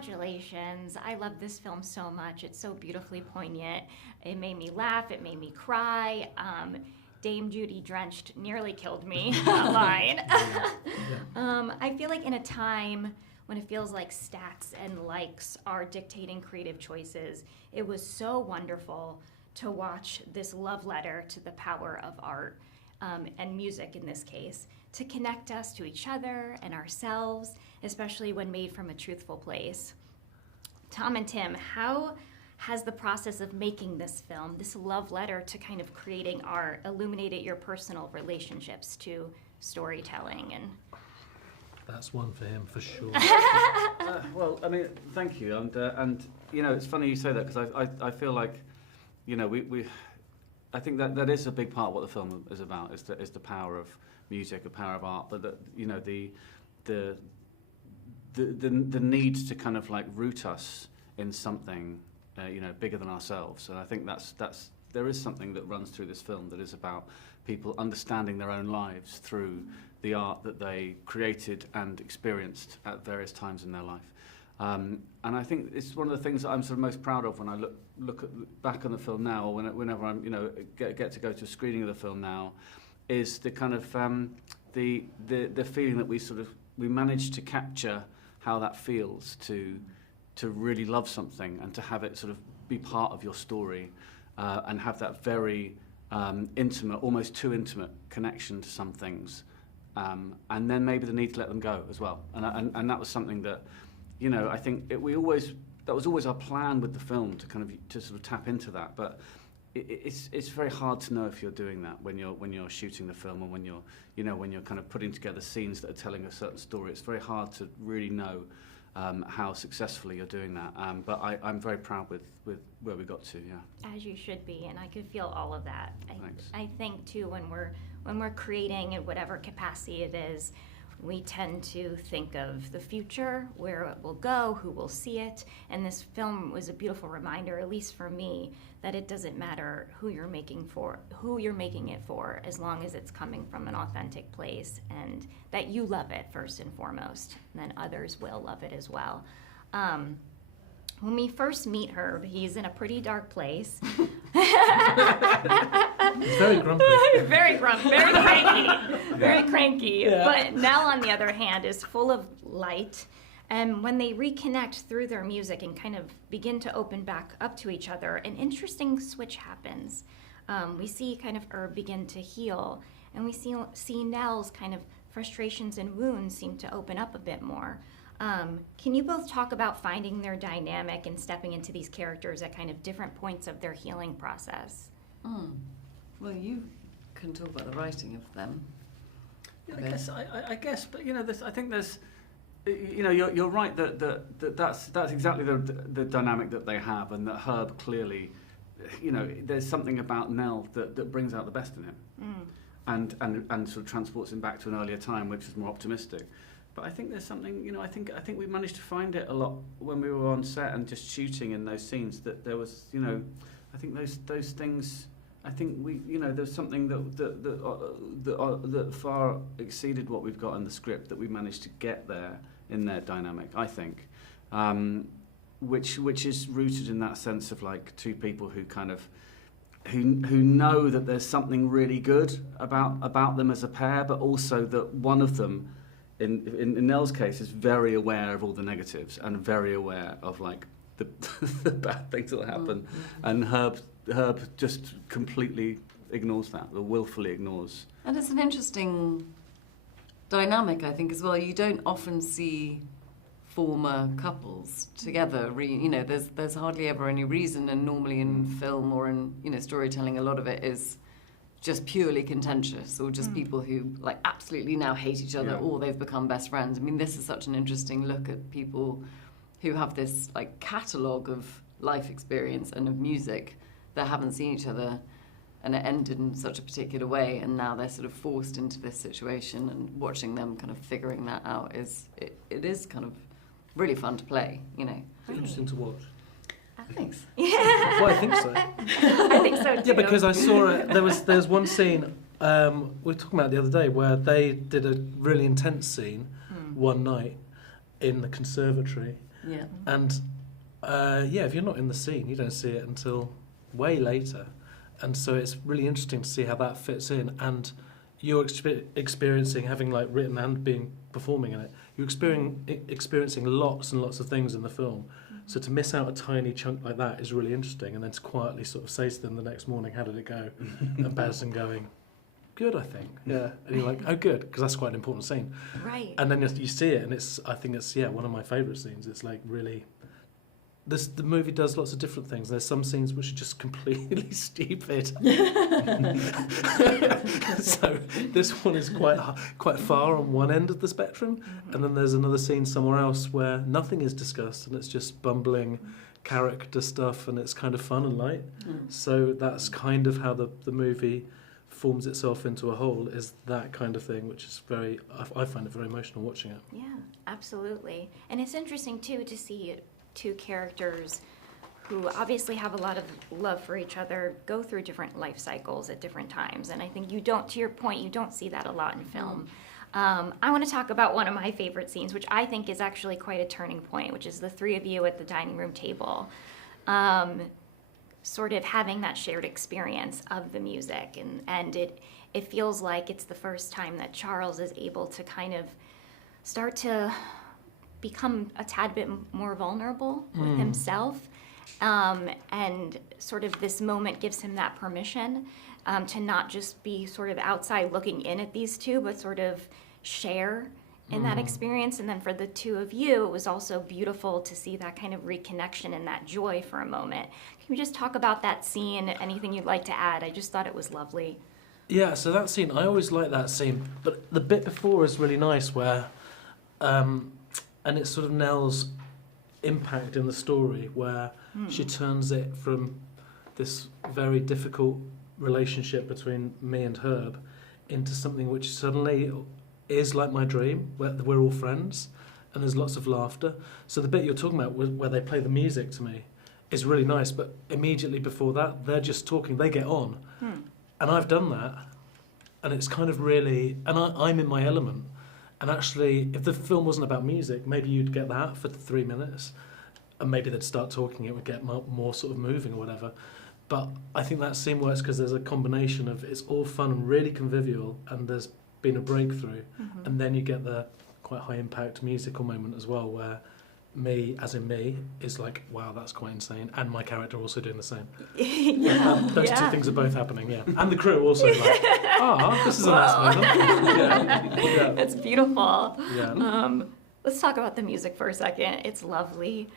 congratulations. I love this film so much. It's so beautifully poignant. It made me laugh. It made me cry. Dame Judy drenched nearly killed me, that line. I feel like in a time when it feels like stats and likes are dictating creative choices, it was so wonderful to watch this love letter to the power of art and music in this case, to connect us to each other and ourselves, especially when made from a truthful place. Tom and Tim, how has the process of making this film, this love letter to kind of creating art, illuminated your personal relationships to storytelling? And that's one for him, for sure. Well, I mean, thank you. And you know, it's funny you say that, because I feel like, you know, I think that is a big part of what the film is about, is the power of music, the power of art, but you know, the need to kind of like root us in something, you know, bigger than ourselves. And I think there is something that runs through this film that is about people understanding their own lives through the art that they created and experienced at various times in their life. And I think it's one of the things that I'm sort of most proud of when I look back on the film now, or whenever I'm, you know, get to go to a screening of the film now, is the kind of the feeling that we managed to capture how that feels to really love something and to have it sort of be part of your story, and have that very intimate, almost too intimate connection to some things, and then maybe the need to let them go as well. And that was something that, you know, I think that was always our plan with the film, to sort of tap into that. But it's very hard to know if you're doing that when you're shooting the film, and when you're kind of putting together scenes that are telling a certain story. It's very hard to really know how successfully you're doing that. But I'm very proud with where we got to. Yeah. as you should be, and I could feel all of that. Thanks. I think too, when we're creating in whatever capacity it is, we tend to think of the future, where it will go, who will see it, and this film was a beautiful reminder, at least for me, that it doesn't matter who you're making it for, as long as it's coming from an authentic place, and that you love it first and foremost, and then others will love it as well. When we first meet Herb, he's in a pretty dark place. He's very grumpy. Very grumpy, very cranky, very cranky. Yeah. But Nell, on the other hand, is full of light. And when they reconnect through their music and kind of begin to open back up to each other, an interesting switch happens. We see kind of Herb begin to heal, and we see Nell's kind of frustrations and wounds seem to open up a bit more. Can you both talk about finding their dynamic and stepping into these characters at kind of different points of their healing process? Well, you can talk about the writing of them. Yeah, I guess, but you know, I think there's, you know, you're right that's exactly the dynamic that they have, and that Herb clearly, you know, there's something about Nell that brings out the best in him, and sort of transports him back to an earlier time, which is more optimistic. But I think there's something, you know, I think we managed to find it a lot when we were on set and just shooting in those scenes, that there was, you know, I think those things, I think we, you know, there's something that far exceeded what we've got in the script, that we managed to get there in their dynamic, I think, which is rooted in that sense of like two people who kind of who know that there's something really good about them as a pair, but also that one of them, in Nell's case, is very aware of all the negatives and very aware of like the bad things that happen, and Herb just completely ignores that, or willfully ignores. And it's an interesting dynamic, I think, as well. You don't often see former couples together. You know, there's hardly ever any reason, and normally in film or in, you know, storytelling, a lot of it is just purely contentious, or just people who like absolutely now hate each other, or they've become best friends. I mean, this is such an interesting look at people who have this like catalogue of life experience and of music that haven't seen each other, and it ended in such a particular way, and now they're sort of forced into this situation, and watching them kind of figuring that out it is kind of really fun to play, you know. It's interesting to watch. Thanks. Well, I think so. I think so too. Yeah, because I saw it. There was one scene we were talking about the other day where they did a really intense scene one night in the conservatory, Yeah. And if you're not in the scene, you don't see it until way later. And so it's really interesting to see how that fits in. And you're experiencing, having like written and performing in it, you're experiencing lots and lots of things in the film. So to miss out a tiny chunk like that is really interesting. And then to quietly sort of say to them the next morning, how did it go? And Basden going, good, I think. Yeah. And you're like, oh, good, because that's quite an important scene. Right. And then you see it, and I think it's one of my favourite scenes. It's like really, the movie does lots of different things. There's some scenes which are just completely stupid. So this one is quite far on one end of the spectrum, and then there's another scene somewhere else where nothing is discussed, and it's just bumbling character stuff, and it's kind of fun and light. So that's kind of how the movie forms itself into a whole, is that kind of thing, which is I find it very emotional watching it. Yeah, absolutely. And it's interesting too to see two characters who obviously have a lot of love for each other go through different life cycles at different times. And I think to your point, you don't see that a lot in film. I want to talk about one of my favorite scenes, which I think is actually quite a turning point, which is the three of you at the dining room table. Sort of having that shared experience of the music, and it feels like it's the first time that Charles is able to kind of start to become a tad bit more vulnerable with himself, and sort of this moment gives him that permission to not just be sort of outside looking in at these two, but sort of share in that experience. And then for the two of you, it was also beautiful to see that kind of reconnection and that joy for a moment. Can you just talk about that scene? Anything you'd like to add? I just thought it was lovely. Yeah, so that scene, I always like that scene, but the bit before is really nice where, and it's sort of Nell's impact in the story where she turns it from this very difficult relationship between me and Herb into something which suddenly is like my dream, where we're all friends and there's lots of laughter. So the bit you're talking about where they play the music to me is really nice, but immediately before that, they're just talking, they get on. And I've done that, and it's kind of really, and I'm in my element. And actually, if the film wasn't about music, maybe you'd get that for 3 minutes, and maybe they'd start talking, it would get more sort of moving or whatever. But I think that scene works because there's a combination of it's all fun and really convivial, and there's been a breakthrough, and then you get the quite high impact musical moment as well, where me, as in me, is like, wow, that's quite insane, and my character also doing the same. Those two things are both happening, and the crew also like, this is a nice moment. It's beautiful. Yeah. Let's talk about the music for a second. It's lovely.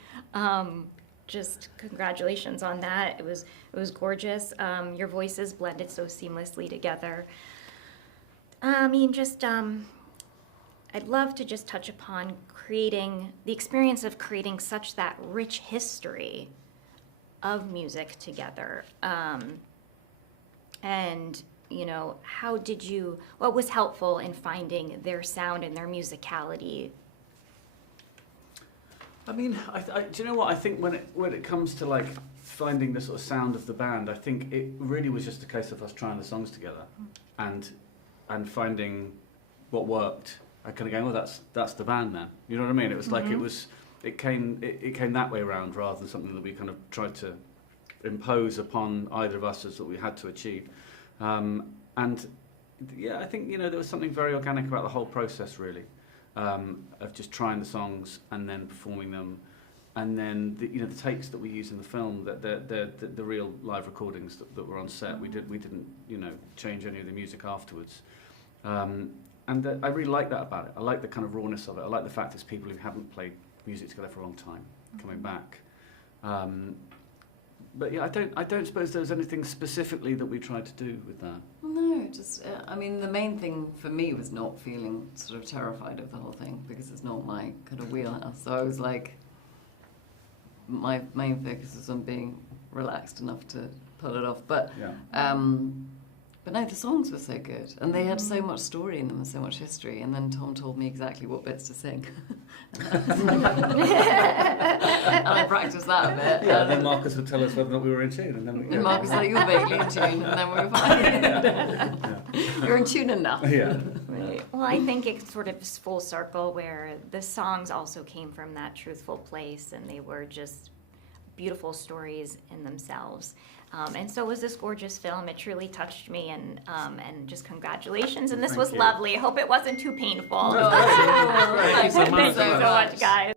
Just congratulations on that. It was gorgeous. Your voices blended so seamlessly together. I mean, I'd love to just touch upon creating the experience of creating such that rich history of music together. And, what was helpful in finding their sound and their musicality? I mean, do you know what? I think when it comes to like finding the sort of sound of the band, I think it really was just a case of us trying the songs together, and finding what worked. I kind of going, well, that's the band then. You know what I mean? It was like it came that way around rather than something that we kind of tried to impose upon either of us as that we had to achieve. And yeah, I think there was something very organic about the whole process, really. Of just trying the songs and then performing them, and then the takes that we use in the film, the real live recordings that were on set. We didn't change any of the music afterwards, and I really like that about it. I like the kind of rawness of it. I like the fact it's people who haven't played music together for a long time coming back. But yeah, I don't suppose there was anything specifically that we tried to do with that. No, just, I mean, the main thing for me was not feeling sort of terrified of the whole thing, because it's not my kind of wheelhouse. So I was like, my main focus was on being relaxed enough to pull it off. But no, the songs were so good, and they had so much story in them and so much history. And then Tom told me exactly what bits to sing, and I practiced that a bit. Yeah, and then Marcus would tell us whether or not we were in tune, and then and Marcus was like, "You're vaguely in tune," and then we were fine. You're in tune enough. Yeah. Right. Well, I think it sort of is full circle where the songs also came from that truthful place, and they were just beautiful stories in themselves. And so was this gorgeous film. It truly touched me, and just congratulations. And this Thank was you. lovely. I hope it wasn't too painful. Thank you so much. Thank you so much, guys.